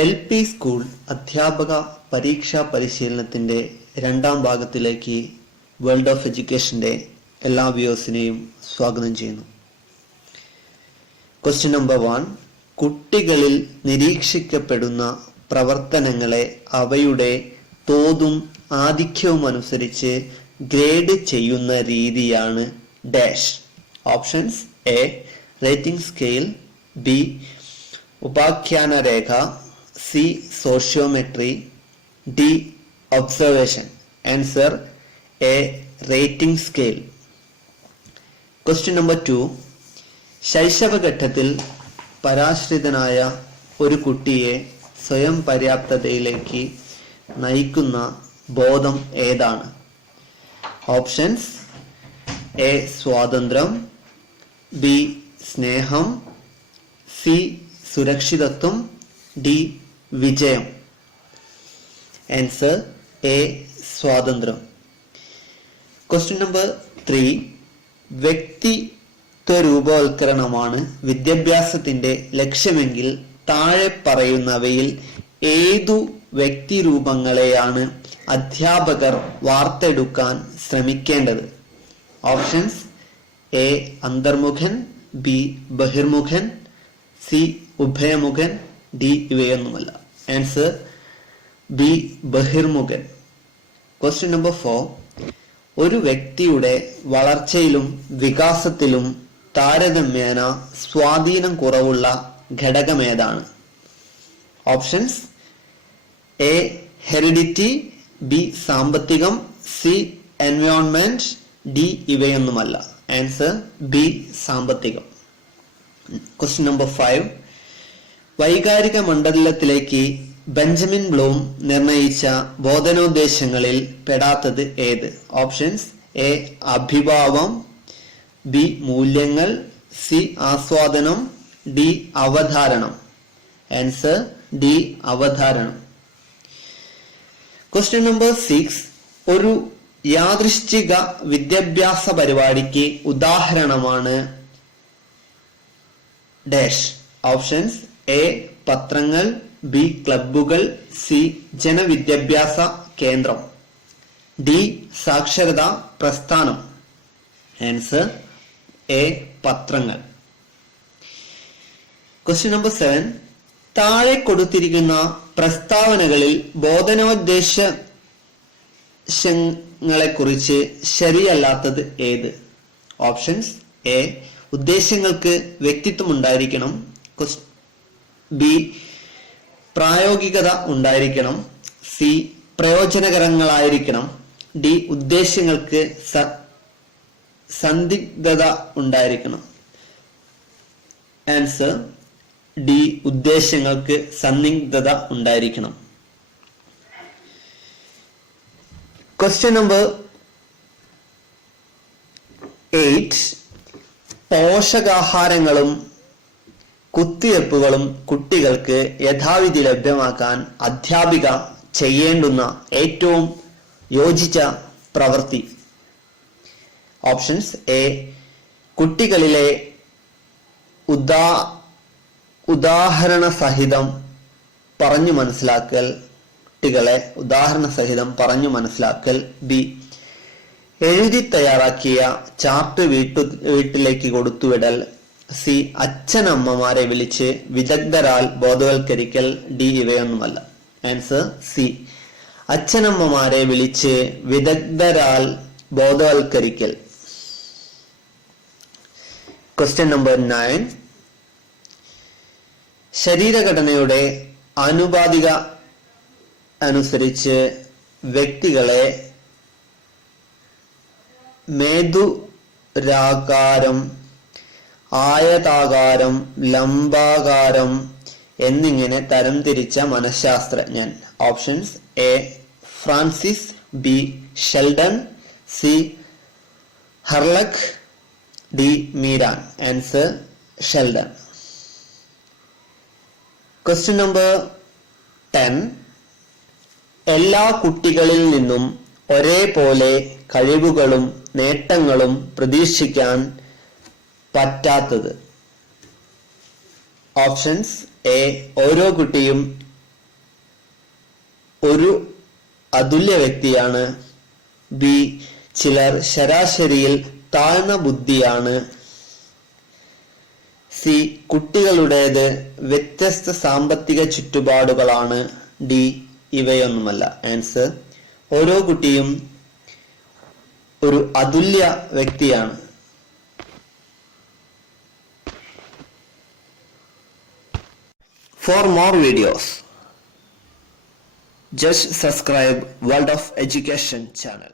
L P school അധ്യാപക പരീക്ഷാ പരിശീലനത്തിന്റെ രണ്ടാം ഭാഗത്തിലേക്ക് വേൾഡ് ഓഫ് എഡ്യൂക്കേഷന്റെ എല്ലാ വ്യൂസിനെയും സ്വാഗതം ചെയ്യുന്നു. ക്വസ്റ്റ്യൻ നമ്പർ വൺ കുട്ടികളിൽ നിരീക്ഷിക്കപ്പെടുന്ന പ്രവർത്തനങ്ങളെ അവയുടെ തോതും ആധിക്യവും അനുസരിച്ച് ഗ്രേഡ് ചെയ്യുന്ന രീതിയാണ് dash. Options A rating scale B ഉപാഖ്യാന Rekha C sociometry D observation. Answer A rating scale. Question number two. ശൈശവഘട്ടത്തിൽ പരാശ്രിതനായ ഒരു കുട്ടിയെ സ്വയം പര്യാപ്തതയിലേക്ക് നയിക്കുന്ന ബോധം ഏതാണ്? ഓപ്ഷൻസ് എ സ്വാതന്ത്ര്യം ബി സ്നേഹം സി സുരക്ഷിതത്വം ഡി വിജയം. ആൻസർ എ സ്വാതന്ത്ര്യം. ക്വസ്റ്റ്യൻ നമ്പർ ത്രീ വ്യക്തിത്വ രൂപവൽക്കരണമാണ് വിദ്യാഭ്യാസത്തിന്റെ ലക്ഷ്യമെങ്കിൽ താഴെ പറയുന്നവയിൽ ഏതു വ്യക്തിരൂപങ്ങളെയാണ് അധ്യാപകർ വാർത്തെടുക്കാൻ ശ്രമിക്കേണ്ടത്? ഓപ്ഷൻസ് എ അന്തർമുഖൻ ബി ബഹിർമുഖൻ സി ഉഭയമുഖൻ ഡി ഇവയൊന്നുമല്ല. ആൻസർ ബി ബഹിർമുഖൻ. ക്വസ്റ്റ്യൻ നമ്പർ ഫോർ ഒരു വ്യക്തിയുടെ വളർച്ചയിലും വികാസത്തിലും താരതമ്യേന സ്വാധീനം കുറവുള്ള ഘടകമേതാണ് ഓപ്ഷൻസ് എ ഹെറിഡിറ്റി ബി സാമ്പത്തികം സി എൻവയോൺമെന്റ് ഡി ഇവയൊന്നുമല്ല. ആൻസർ ബി സാമ്പത്തികം. ക്വസ്റ്റ്യൻ നമ്പർ ഫൈവ് വൈകാരിക മണ്ഡലത്തിലേക്ക് ബെഞ്ചമിൻ ബ്ലൂം നിർണയിച്ച ബോധനോദ്ദേശങ്ങളിൽ പെടാത്തത് ഏത്? ഓപ്ഷൻസ് എ അഭിഭാവം ബി മൂല്യങ്ങൾ സി ആസ്വാദനം ഡി അവധാരണം ആൻസർ ഡി അവധാരണം ക്വസ്റ്റ്യൻ നമ്പർ സിക്സ് ഒരു യാദൃശ്ചിക വിദ്യാഭ്യാസ പരിപാടിക്ക് ഉദാഹരണമാണ് ഡാഷ് ഓപ്ഷൻസ് എ പത്രങ്ങൾ ബി ക്ലബുകൾ സി ജനവിദ്യാഭ്യാസ കേന്ദ്രം. ഡി സാക്ഷരതാ പ്രസ്ഥാനം. ആൻസർ എ പത്രങ്ങൾ. ക്വസ്റ്റ്യൻ നമ്പർ സെവൻ താഴെ കൊടുത്തിരിക്കുന്ന പ്രസ്താവനകളിൽ ബോധനോദ്ദേശങ്ങളെ കുറിച്ച് ശരിയല്ലാത്തത് ഏത്? ഓപ്ഷൻസ് എ ഉദ്ദേശങ്ങൾക്ക് വ്യക്തിത്വം ഉണ്ടായിരിക്കണം ബി പ്രായോഗികത ഉണ്ടായിരിക്കണം. സി പ്രയോജനകരങ്ങളായിരിക്കണം. ഡി ഉദ്ദേശ്യങ്ങൾക്ക് സന്ദിഗ്ധത ഉണ്ടായിരിക്കണം. ആൻസർ ഡി ഉദ്ദേശ്യങ്ങൾക്ക് സന്ദിഗ്ധത ഉണ്ടായിരിക്കണം. ക്വസ്റ്റ്യൻ നമ്പർ എയ്റ്റ് പോഷകാഹാരങ്ങളും കുത്തിവെപ്പുകളും കുട്ടികൾക്ക് യഥാവിധി ലഭ്യമാക്കാൻ അധ്യാപിക ചെയ്യേണ്ടുന്ന ഏറ്റവും യോജിച്ച പ്രവൃത്തി. ഓപ്ഷൻസ് എ കുട്ടികളിലെ ഉദാ ഉദാഹരണ സഹിതം പറഞ്ഞു മനസ്സിലാക്കൽ. കുട്ടികളെ ഉദാഹരണ സഹിതം പറഞ്ഞു മനസ്സിലാക്കൽ. ബി എഴുതി തയ്യാറാക്കിയ ചാർട്ട് വീട്ടു വീട്ടിലേക്ക് കൊടുത്തുവിടൽ. സി അച്ഛനമ്മമാരെ വിളിച്ച് വിദഗ്ധരാൽ ബോധവൽക്കരിക്കൽ ഡി ഇവയൊന്നുമല്ല. ആൻസർ സി അച്ഛനമ്മമാരെ വിളിച്ച് വിദഗ്ധരാൽ ബോധവൽക്കരിക്കൽ. ക്വസ്റ്റ്യൻ നമ്പർ നയൻ ശരീരഘടനയുടെ ആനുപാതിക അനുസരിച്ച് വ്യക്തികളെ മേധുരാകാരം ആയതാകാരം ലംബാകാരം എന്നിങ്ങനെ തരംതിരിച്ച മനഃശാസ്ത്രജ്ഞൻ. Options A Francis B Sheldon C Hurlock D Meeran answer Sheldon question number ten എല്ലാ കുട്ടികളിൽ നിന്നും ഒരേപോലെ കഴിവുകളും നേട്ടങ്ങളും പ്രതീക്ഷിക്കാൻ പറ്റാത്തത്. ഓപ്ഷൻസ് എ ഓരോ കുട്ടിയും ഒരു അതുല്യ വ്യക്തിയാണ്. ബി ചിലർ ശരാശരിയിൽ താഴ്ന്ന ബുദ്ധിയാണ്. സി കുട്ടികളുടേത് വ്യത്യസ്ത സാമ്പത്തിക ചുറ്റുപാടുകളാണ്. ഡി ഇവയൊന്നുമല്ല. ആൻസർ ഓരോ കുട്ടിയും ഒരു അതുല്യ വ്യക്തിയാണ്. For more videos, just subscribe World of Education channel.